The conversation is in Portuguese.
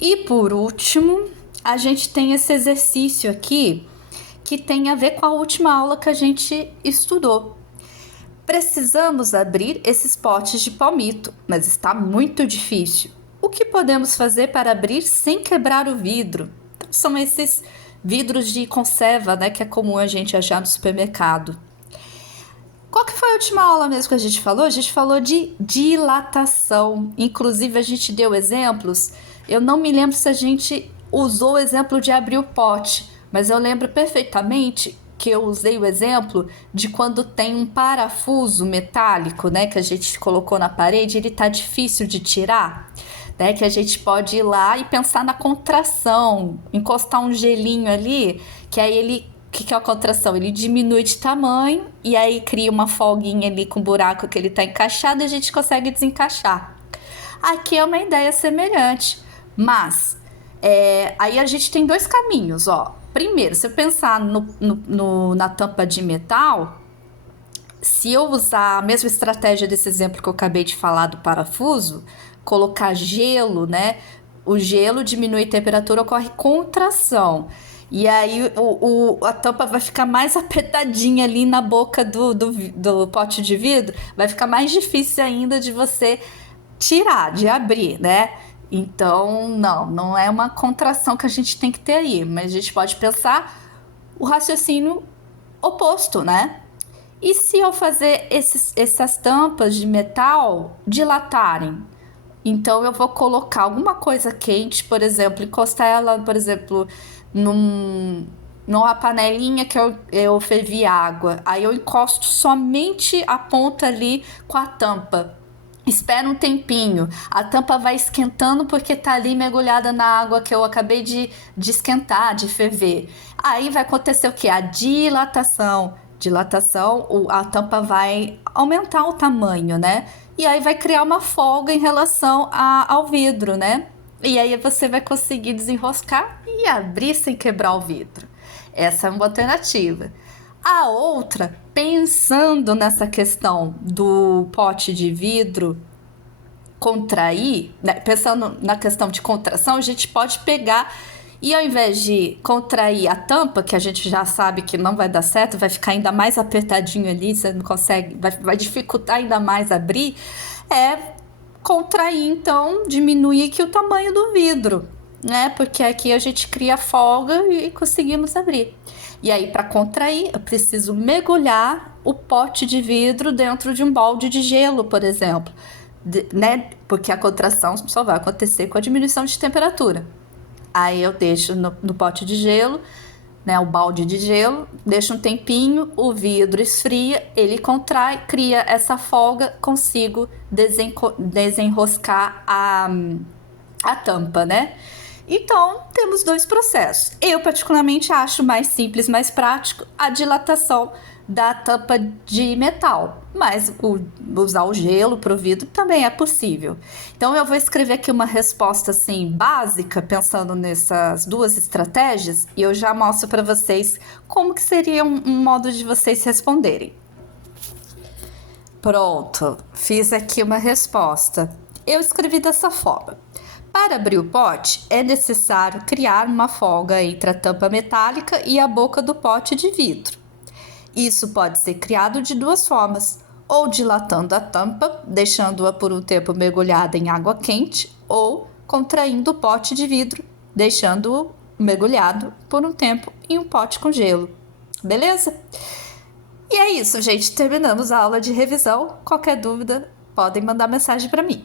E por último, a gente tem esse exercício aqui que tem a ver com a última aula que a gente estudou. Precisamos abrir esses potes de palmito, mas está muito difícil. O que podemos fazer para abrir sem quebrar o vidro? São esses vidros de conserva, né, que é comum a gente achar no supermercado. Qual que foi a última aula mesmo que a gente falou? A gente falou de dilatação. Inclusive, a gente deu exemplos. Eu não me lembro se a gente usou o exemplo de abrir o pote, mas eu lembro perfeitamente que eu usei o exemplo de quando tem um parafuso metálico, né, que a gente colocou na parede, ele tá difícil de tirar, né, que a gente pode ir lá e pensar na contração, encostar um gelinho ali, que aí ele... O que é a contração? Ele diminui de tamanho e aí cria uma folguinha ali com o buraco que ele está encaixado e a gente consegue desencaixar. Aqui é uma ideia semelhante, mas aí a gente tem dois caminhos, ó. Primeiro, se eu pensar na tampa de metal, se eu usar a mesma estratégia desse exemplo que eu acabei de falar do parafuso, colocar gelo, né? O gelo diminui a temperatura, ocorre contração. E aí a tampa vai ficar mais apertadinha ali na boca do pote de vidro. Vai ficar mais difícil ainda de você tirar, de abrir, né? Então, não é uma contração que a gente tem que ter aí. Mas a gente pode pensar o raciocínio oposto, né? E se eu fazer essas tampas de metal dilatarem? Então eu vou colocar alguma coisa quente, por exemplo, encostar ela, por exemplo, numa panelinha que eu fervi água. Aí eu encosto somente a ponta ali com a tampa. Espera um tempinho, a tampa vai esquentando porque tá ali mergulhada na água que eu acabei de esquentar, de ferver. Aí vai acontecer o que? A dilatação. A tampa vai aumentar o tamanho, né? E aí vai criar uma folga em relação ao vidro, né? E aí você vai conseguir desenroscar e abrir sem quebrar o vidro. Essa é uma alternativa. A outra, pensando nessa questão do pote de vidro contrair, né? Pensando na questão de contração, a gente pode pegar e ao invés de contrair a tampa, que a gente já sabe que não vai dar certo, vai ficar ainda mais apertadinho ali, você não consegue, vai dificultar ainda mais abrir, contrair, então, diminuir aqui o tamanho do vidro, né? Porque aqui a gente cria folga e conseguimos abrir. E aí, para contrair, eu preciso mergulhar o pote de vidro dentro de um balde de gelo, por exemplo, né? Porque a contração só vai acontecer com a diminuição de temperatura. Aí eu deixo no pote de gelo, né, o balde de gelo, deixo um tempinho, o vidro esfria, ele contrai, cria essa folga, consigo desenroscar a tampa, né? Então, temos dois processos. Eu, particularmente, acho mais simples, mais prático a dilatação da tampa de metal, mas usar o gelo para o vidro também é possível. Então, eu vou escrever aqui uma resposta assim básica, pensando nessas duas estratégias, e eu já mostro para vocês como que seria um modo de vocês responderem. Pronto, fiz aqui uma resposta. Eu escrevi dessa forma. Para abrir o pote, é necessário criar uma folga entre a tampa metálica e a boca do pote de vidro. Isso pode ser criado de duas formas, ou dilatando a tampa, deixando-a por um tempo mergulhada em água quente, ou contraindo o pote de vidro, deixando-o mergulhado por um tempo em um pote com gelo. Beleza? E é isso, gente. Terminamos a aula de revisão. Qualquer dúvida, podem mandar mensagem para mim.